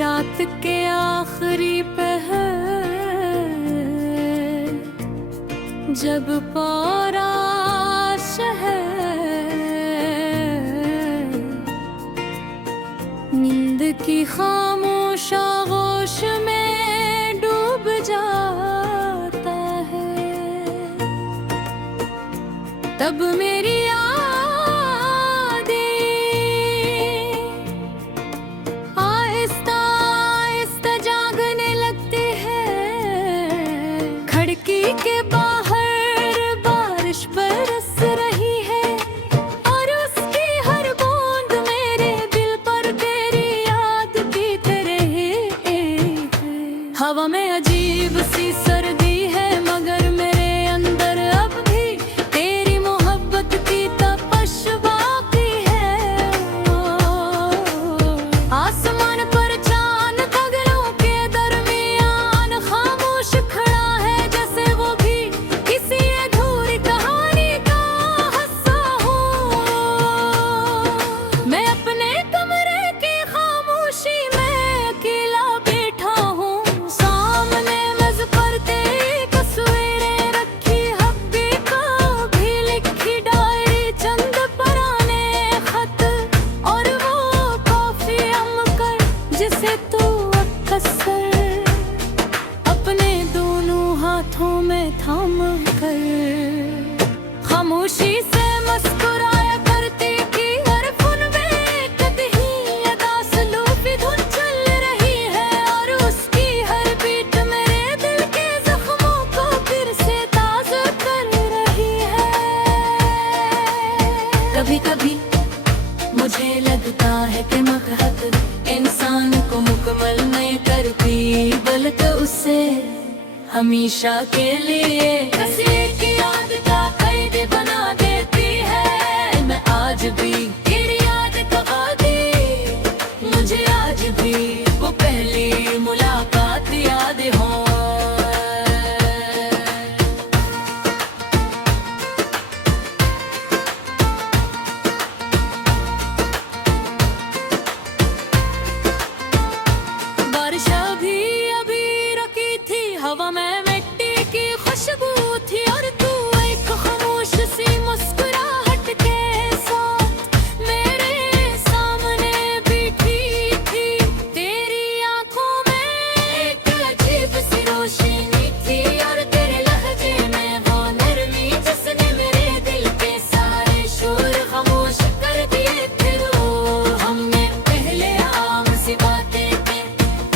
रात के आखिरी पहर जब पौरा शहर नींद की खामोश आगोश में डूब जाता है, तब मेरी के बाहर बारिश बरस रही है और उसकी हर बूंद मेरे दिल पर तेरी याद की तरह है। हवा में अजीब सी सर्दी है मगर मेरे अंदर अब भी तेरी मोहब्बत की तपश बाकी है। आसमान पर चांद गगनों के दरमियान खामोश खड़ा है, जिसे तू अक्सर अपने दोनों हाथों में थाम कर खामोशी से मुस्कुराया करती थी। हर फुन में कहीं अदा सलूफी धुन चल रही है और उसकी हर बीट मेरे दिल के जख्मों को फिर से ताज़ा कर रही है। कभी कभी मुझे लगता है कि मकहत इंसान को मुकम्मल नहीं करती बल्कि उसे हमेशा के लिए किसी की याद का कैद बना देती है। मैं आज भी तेरी याद का कादी, मुझे आज भी वो पहली मुलाकात याद हो। हवा में मिट्टी की खुशबू थी और तू एक खामोश सी मुस्कुराहट के साथ मेरे सामने बैठी थी। तेरी आंखों में एक अजीब सी रोशनी थी और तेरे लहजे में वो नरमी जिसने मेरे दिल के सारे शोर खामोश कर दिए थे। हमने पहले आम सी बातें की,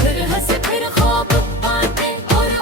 फिर हंसे फिर ख्वाब बांटे और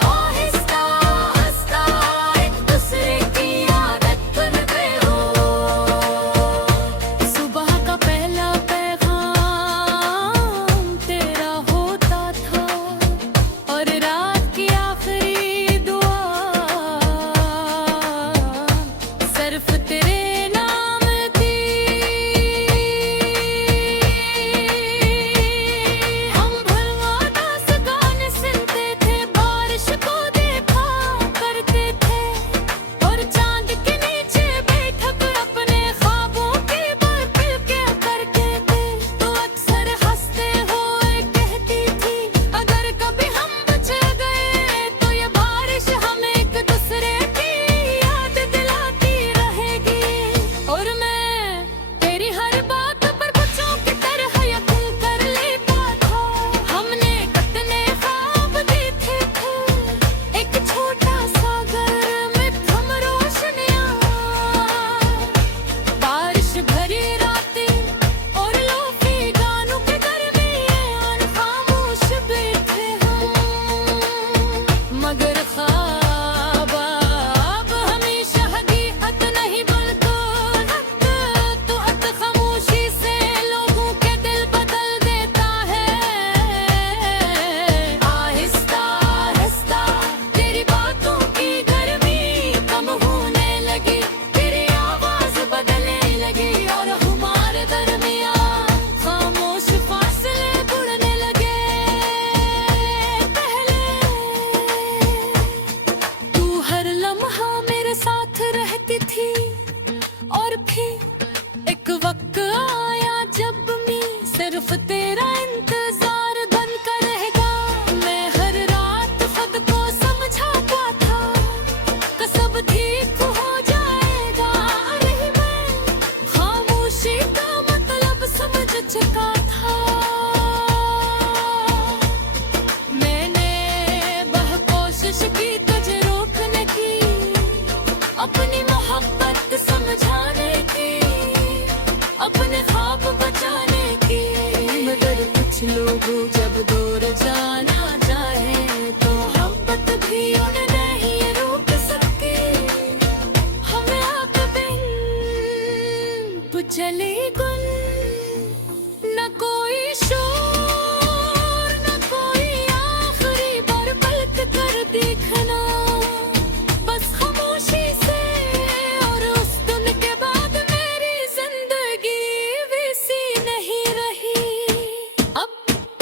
सिर्फ तेरा इंतजार बन कर लोग जब दूर जाना चाहे तो मोहब्बत भी उन्हें नहीं रोक सके। हमें आप बिन चले गुन, न कोई शोर न कोई आखिरी बार पलट कर देखना, बस खामोशी से। और उस दिन के बाद मेरी जिंदगी वैसी नहीं रही। अब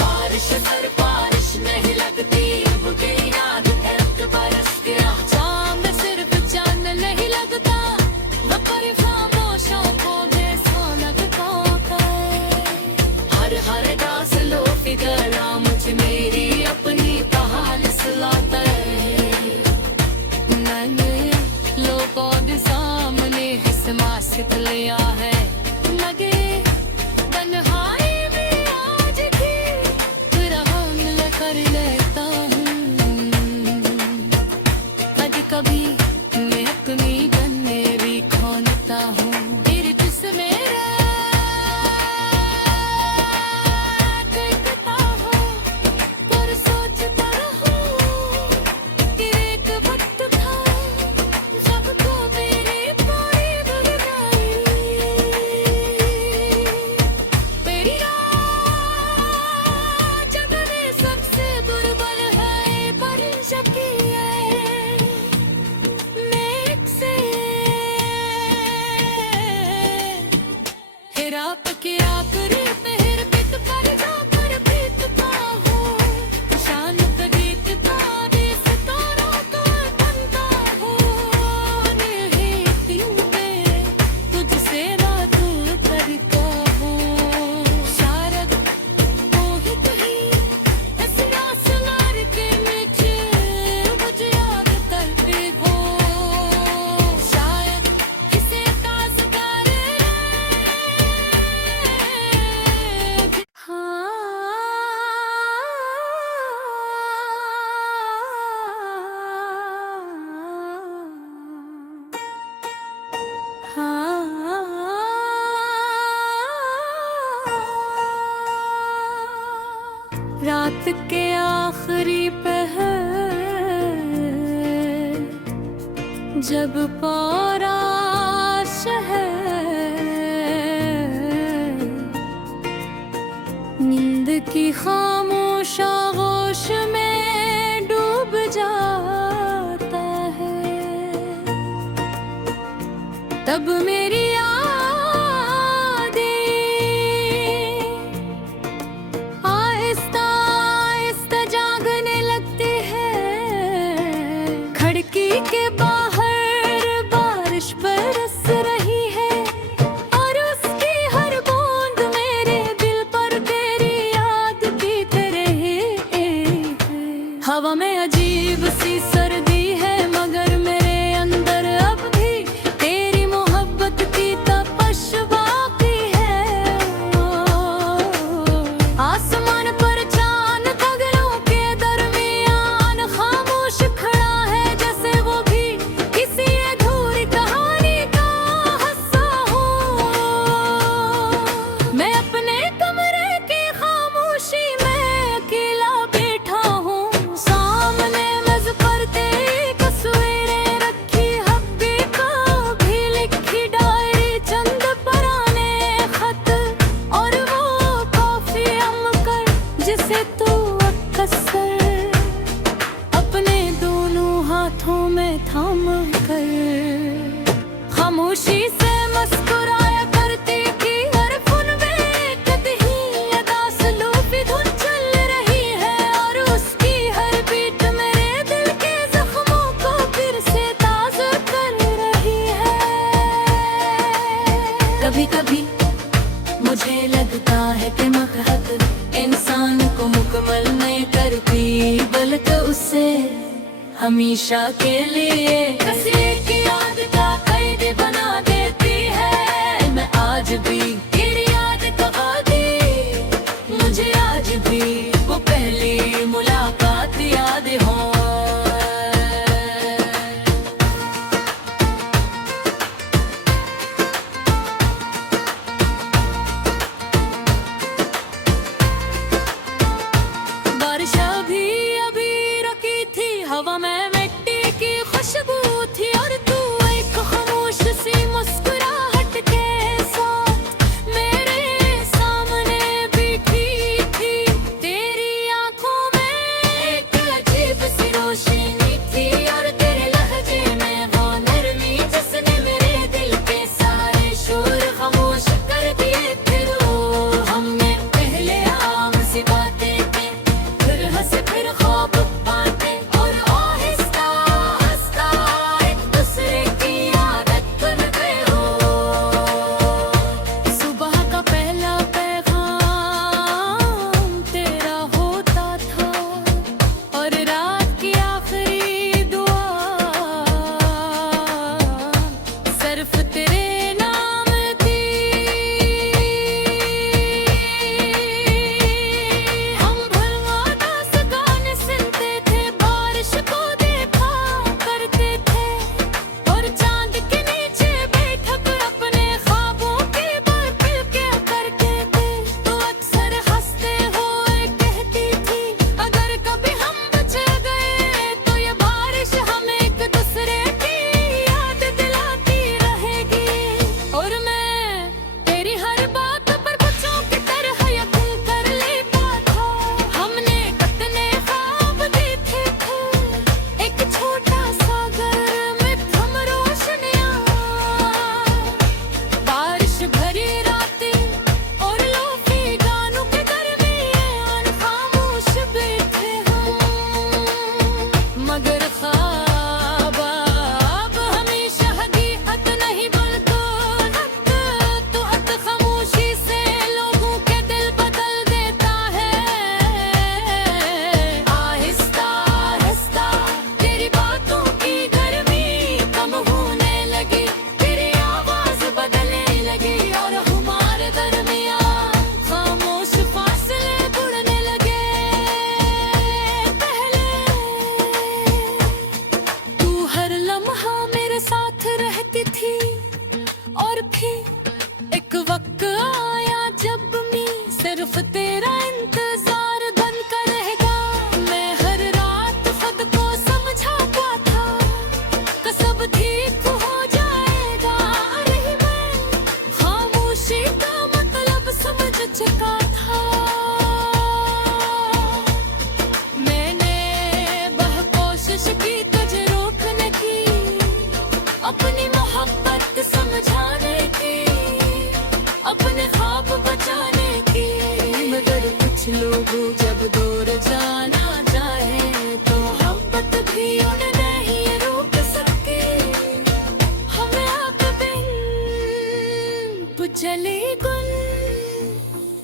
बारिश सर बारिश नहीं लगती, मुझे याद है अब बरस गया चांद, सिर्फ चांद नहीं लगता, वफर खामोशों को जैसा लगता है। हर दास लो फिकरा मुझ मेरी अपनी कहानी सुनाता है। मैंने लोगों के सामने हिस्स मासिक लिया है, लगे तन्हाई में आज भी तेरा मिल कर लेता हूँ। कभी कभी मैं अपनी गन्ने भी खोलता हूँ, फिर तुझ मेरा देखता हूँ, पर सोचता रहूँ कि एक वक्त था सबको मेरी पूरी बुराई। तेरी राह जग में सबसे दुर्बल है, पर शकी है मेघ से। हिराप के आखिरी पहर पित पर जाकर बीतता हूँ, शान पे बीतता देश तारों का बनता हूँ। निहितियों पे तुझसे बातें करता हूँ, शायद मोहित ही इस आसमान के नीचे मुझे याद करती हो। शायद किसी तासगार रात के आखिरी पहर जब पारा शहर नींद की खामोश आगोश में डूब जाता है, तब मेरी आहिस्ता आहिस्ता जागने लगती है। खिड़की के बाहर बारिश बरस रही है, और उसकी हर बूंद मेरे दिल पर तेरी याद बीत रही है। हवा में अजीब सी सर्दी है, मगर मेरे अंदर अब भी तेरी मोहब्बत की तपश बाकी है। आसमान पर चांद तगड़ों के दरमियान खामोश खड़ा है, जैसे वो भी किसी अधूरी कहानी का हिस्सा हो। मैं अपने कमरे की खामोशी में अकेला बैठा हूँ, सामने मेज पर तेरी तस्वीरें रखी, हब्बी का भी लिखी डायरी, चंद पुराने खत और वो कॉफी अमकर जिसे तू अक्सर अपने दोनों हाथों में थाम कर खामोशी से मुस्कुराया करती थी। हर फुन में एक कहीं अदास लोफी धुन चल रही है, और उसकी हर बीट मेरे दिल के जख्मों को फिर से ताज़ा कर रही है। कभी कभी मुझे लगता है कि मकहत इंसान को मुकम्मल नहीं करती, बल्कि उसे हमेशा के लिए किसी की याद का कैद बना देती है। मैं आज भी तेरी याद का आदी, मुझे आज भी वो पहली मुलाकात याद हो। तेरा इंतजार बनकर रहेगा। मैं हर रात खुद को समझाता था कि सब ठीक हो जाएगा। अरे मैं खामोशी का मतलब समझ चुका था। मैंने बहुत कोशिश की तुझे रोकने की, अपनी मोहब्बत समझाने की, अपने ख्वाब बचाने की। मगर कुछ लोग जब दूर जाना चाहे तो मोहब्बत भी उन्हें नहीं रोक सकते। हमें आप बिन चले गुल,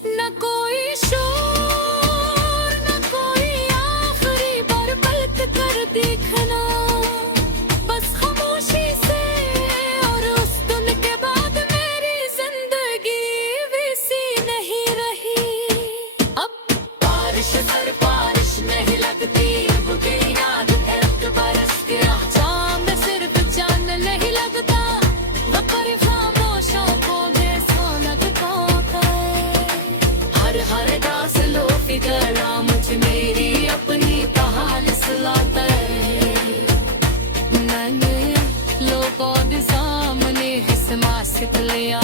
न कोई शोर न कोई आखिरी बार पलट कर देखना, बस खामोशी से। और उस दिन के बाद मेरी जिंदगी वैसी नहीं रही। अब बारिश सर बारिश नहीं लगती, अब की याद है रक्त बरसती। चांद सिर्फ चांद नहीं लगता, वफर खामोशों को बेसो लगता है। हर दास लो फिकरा मुझ मेरी अपनी कहानी सुनाता है। मैंने लोगों के सामने हिस्सा लिया,